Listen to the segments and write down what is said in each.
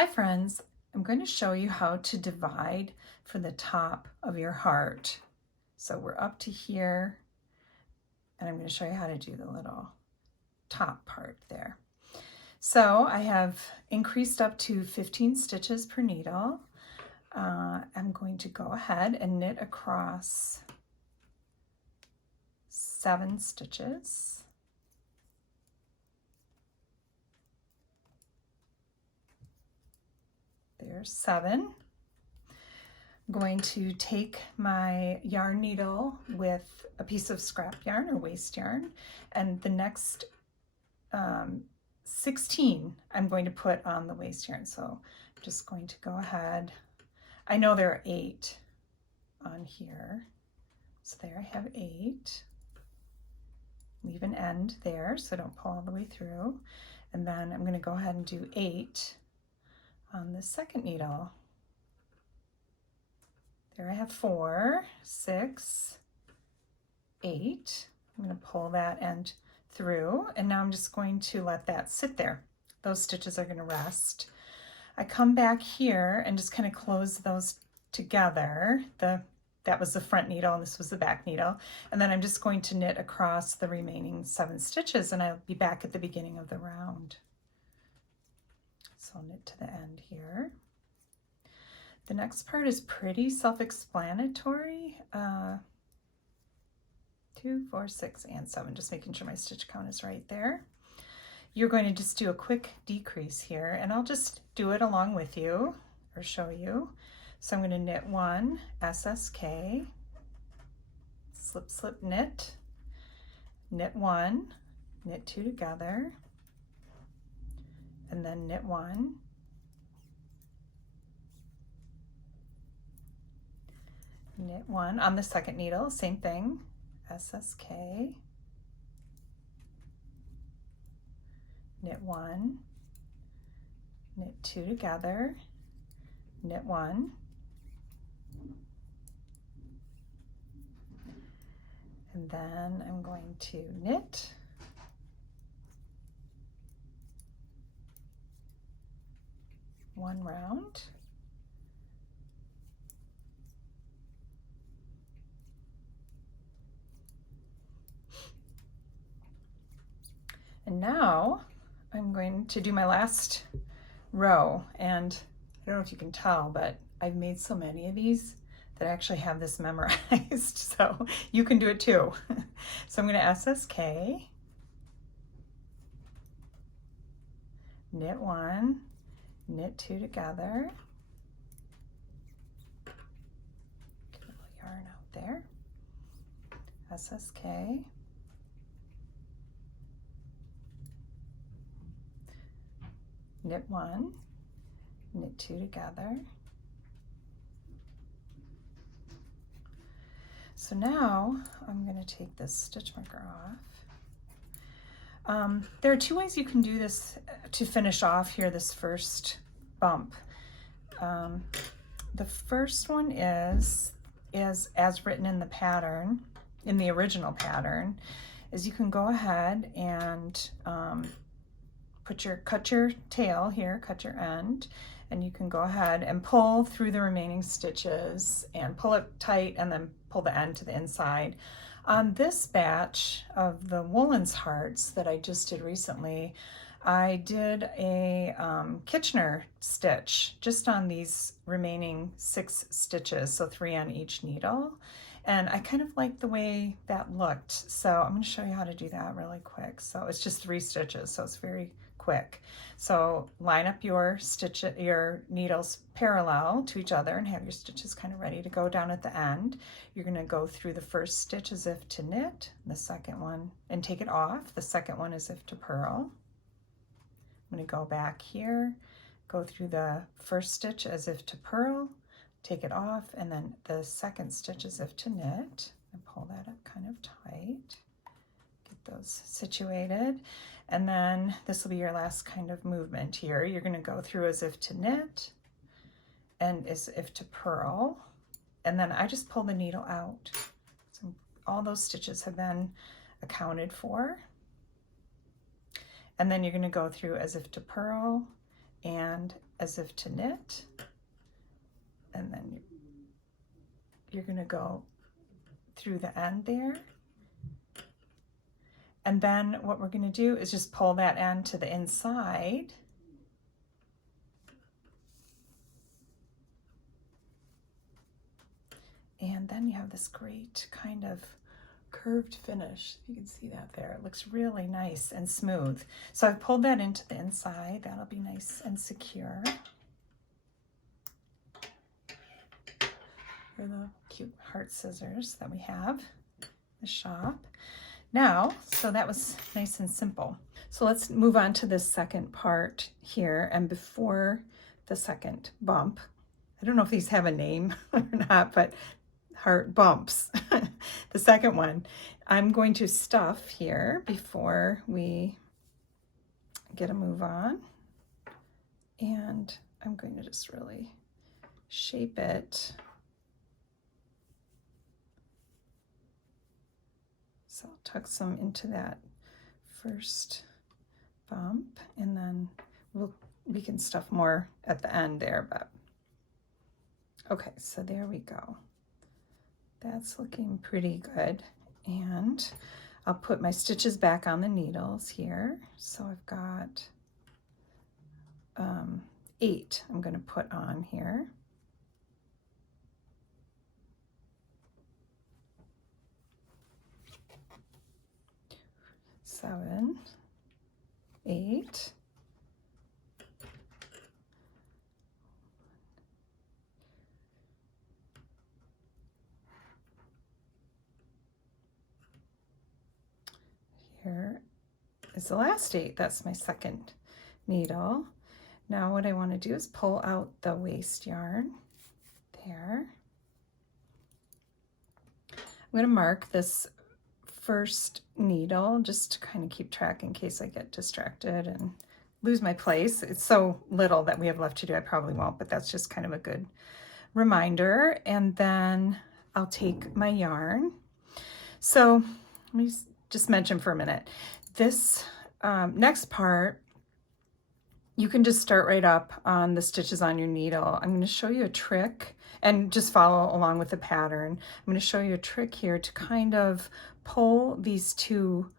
Hi friends, I'm going to show you how to divide for the top of your heart. So we're up to here and I'm going to show you how to do the little top part there. So I have increased up to 15 stitches per needle. I'm going to go ahead and knit across 7 stitches. There's 7. I'm going to take my yarn needle with a piece of scrap yarn or waste yarn, and the next 16 I'm going to put on the waste yarn. So I'm just going to go ahead. I know there are 8 on here, so there I have 8. Leave an end there so don't pull all the way through, and then I'm going to go ahead and do 8 on the second needle. There I have 4, 6, 8. I'm going to pull that end through, and now I'm just going to let that sit there. Those stitches are going to rest. I come back here and just kind of close those together. That was the front needle and this was the back needle. And then I'm just going to knit across the remaining 7 stitches, and I'll be back at the beginning of the round. So I'll knit to the end here. The next part is pretty self-explanatory. 2, 4, 6, and 7, just making sure my stitch count is right there. You're going to just do a quick decrease here, and I'll just do it along with you or show you. So I'm going to knit 1 SSK, slip, slip, knit, knit 1, knit 2 together, and then knit 1, knit 1 on the second needle, same thing, SSK, knit 1, knit 2 together, knit 1, and then I'm going to knit, one round, and now I'm going to do my last row, and I don't know if you can tell, but I've made so many of these that I actually have this memorized, so you can do it too. So I'm going to SSK, knit 1, knit 2 together, get a little yarn out there, SSK, knit 1, knit 2 together. So now I'm going to take this stitch marker off. There are 2 ways you can do this to finish off here this first bump. The first one is as written in the pattern, in the original pattern, is you can go ahead and cut your tail here, cut your end, and you can go ahead and pull through the remaining stitches and pull it tight and then pull the end to the inside. On this batch of the Woolen's Hearts that I just did recently, I did a Kitchener stitch just on these remaining 6 stitches, so 3 on each needle. And I kind of like the way that looked, so I'm going to show you how to do that really quick. So it's just 3 stitches, so it's very quick. So line up your needles parallel to each other and have your stitches kind of ready to go down at the end. You're going to go through the first stitch as if to knit, the second one, and take it off. The second one as if to purl. I'm going to go back here, go through the first stitch as if to purl, take it off, and then the second stitch as if to knit, and pull that up kind of tight. Get those situated, and then this will be your last kind of movement here. You're going to go through as if to knit and as if to purl, and then I just pull the needle out. So all those stitches have been accounted for. And then you're going to go through as if to purl, and as if to knit, and then you're going to go through the end there. And then what we're going to do is just pull that end to the inside. And then you have this great kind of curved finish. You can see that there. It looks really nice and smooth. So I've pulled that into the inside. That'll be nice and secure. Here are the cute heart scissors that we have in the shop. Now, so that was nice and simple. So let's move on to this second part here. And before the second bump, I don't know if these have a name or not, but heart bumps. The second one, I'm going to stuff here before we get a move on. And I'm going to just really shape it. So I'll tuck some into that first bump, and then we can stuff more at the end there, but okay, so there we go. That's looking pretty good. And I'll put my stitches back on the needles here. So I've got 8 I'm going to put on here. 7, 8. Here is the last 8. That's my second needle. Now what I want to do is pull out the waste yarn there. I'm going to mark this first needle just to kind of keep track in case I get distracted and lose my place. It's so little that we have left to do. I probably won't, but that's just kind of a good reminder. And then I'll take my yarn. So let me just mention for a minute, this next part, you can just start right up on the stitches on your needle. I'm going to show you a trick and just follow along with the pattern. I'm going to show you a trick here to kind of pull these two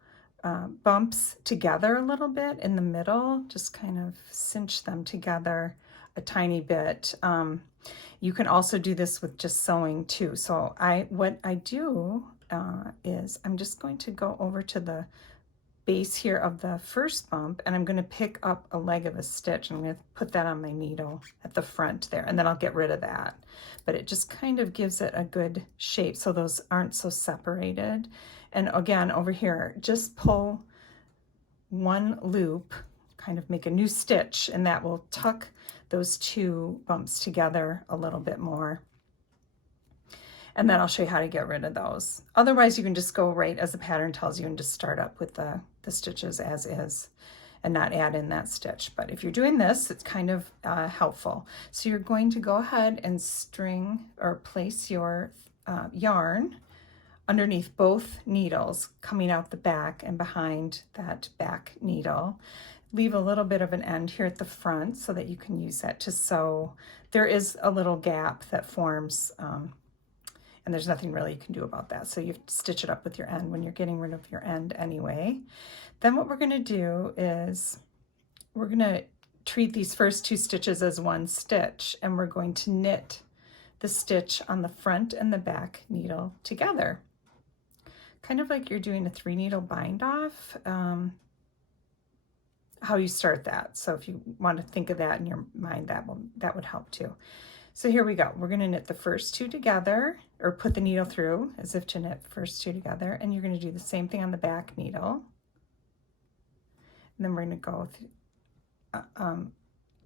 bumps together a little bit in the middle, just kind of cinch them together a tiny bit. You can also do this with just sewing too. So what I do is I'm just going to go over to the base here of the first bump, and I'm going to pick up a leg of a stitch. I'm going to put that on my needle at the front there, and then I'll get rid of that. But it just kind of gives it a good shape so those aren't so separated. And again, over here, just pull one loop, kind of make a new stitch, and that will tuck those two bumps together a little bit more. And then I'll show you how to get rid of those. Otherwise, you can just go right as the pattern tells you and just start up with the stitches as is and not add in that stitch. But if you're doing this, it's kind of helpful. So you're going to go ahead and string or place your yarn underneath both needles coming out the back and behind that back needle. Leave a little bit of an end here at the front so that you can use that to sew. There is a little gap that forms and there's nothing really you can do about that. So you stitch it up with your end when you're getting rid of your end anyway. Then what we're going to do is we're going to treat these first two stitches as one stitch, and we're going to knit the stitch on the front and the back needle together. Kind of like you're doing a 3-needle bind off, how you start that. So if you want to think of that in your mind, that would help too. So here we go. We're going to knit the first two together, or put the needle through as if to knit first two together, and you're going to do the same thing on the back needle. And then we're going to go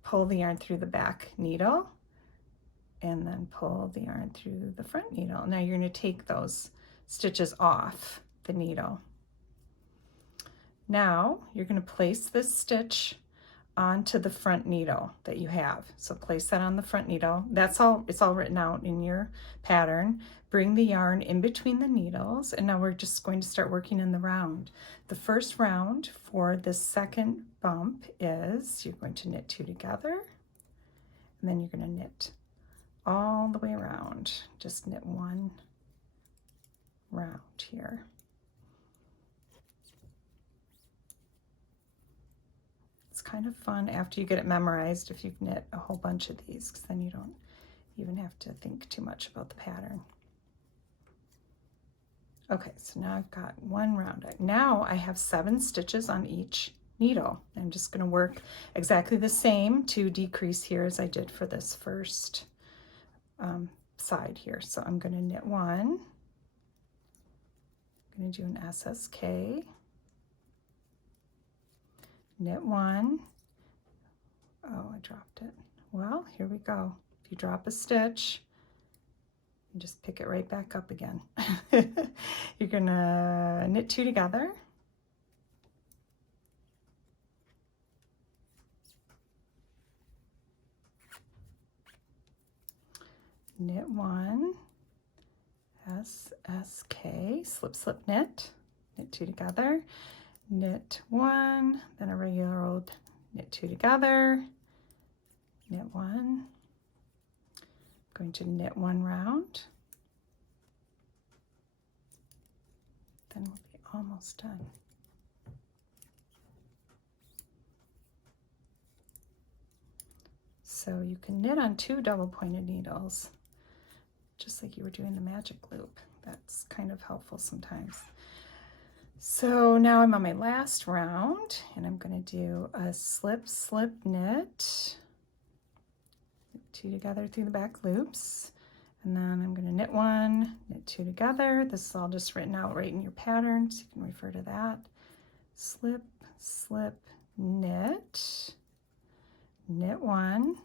pull the yarn through the back needle, and then pull the yarn through the front needle. Now you're going to take those stitches off the needle. Now you're going to place this stitch onto the front needle that you have. So place that on the front needle. That's all, it's all written out in your pattern. Bring the yarn in between the needles, and now we're just going to start working in the round. The first round for the second bump is you're going to knit 2 together, and then you're going to knit all the way around. Just knit 1 round here. It's kind of fun after you get it memorized if you've knit a whole bunch of these, because then you don't even have to think too much about the pattern. Okay, so now I've got 1 round. Now I have 7 stitches on each needle. I'm just going to work exactly the same to decrease here as I did for this first side here. So I'm going to knit 1. I'm going to do an SSK. Knit 1. Oh, I dropped it. Well, here we go. If you drop a stitch, you just pick it right back up again. You're gonna knit 2 together. Knit 1, SSK, slip, slip, knit 2 together. Knit 1, then a regular old knit 2 together, knit 1, going to knit 1 round, then we'll be almost done. So you can knit on 2 double pointed needles, just like you were doing the magic loop. That's kind of helpful sometimes. So now I'm on my last round, and I'm going to do a slip, slip, knit, 2 together through the back loops, and then I'm going to knit 1, knit 2 together. This is all just written out right in your pattern, so you can refer to that. Slip, slip, knit, knit 1,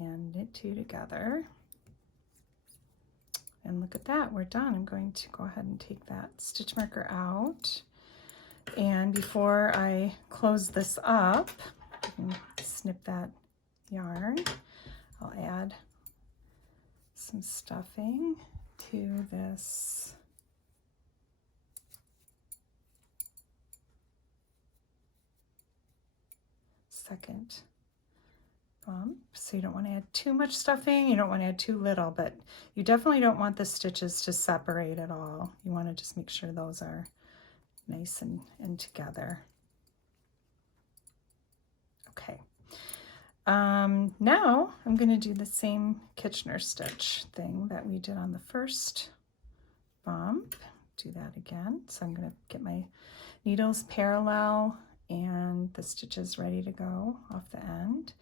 and knit 2 together. And look at that, we're done. I'm going to go ahead and take that stitch marker out. And before I close this up, snip that yarn, I'll add some stuffing to this second bump. So you don't want to add too much stuffing, you don't want to add too little, but you definitely don't want the stitches to separate at all. You want to just make sure those are nice and together. Okay. Now I'm going to do the same Kitchener stitch thing that we did on the first bump. Do that again. So I'm going to get my needles parallel and the stitches ready to go off the end.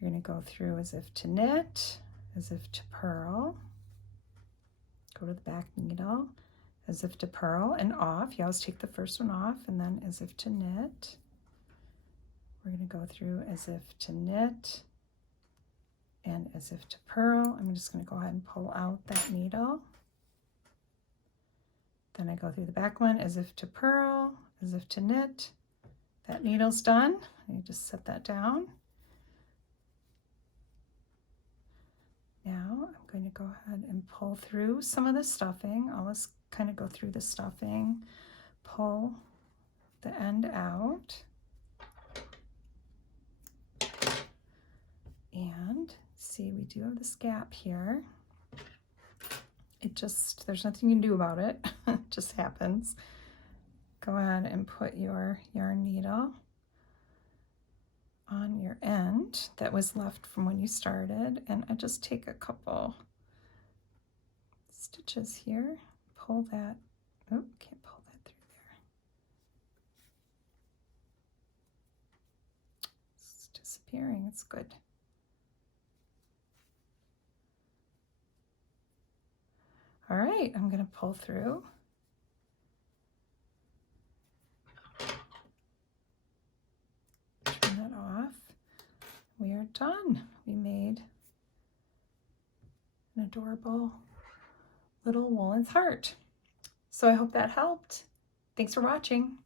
You're going to go through as if to knit, as if to purl, go to the back needle, as if to purl and off. You always take the first one off, and then as if to knit. We're going to go through as if to knit and as if to purl. I'm just going to go ahead and pull out that needle. Then I go through the back one as if to purl, as if to knit. That needle's done. I just set that down. Now I'm going to go ahead and pull through some of the stuffing. Always kind of go through the stuffing, pull the end out, and see, we do have this gap here. It just, there's nothing you can do about it. It just happens. Go ahead and put your yarn needle on your end that was left from when you started, and I just take a couple stitches here, pull that, oh, can't pull that through there. It's disappearing, it's good. All right, I'm going to pull through. Turn that off. We are done. We made an adorable little Woolens heart. So I hope that helped. Thanks for watching.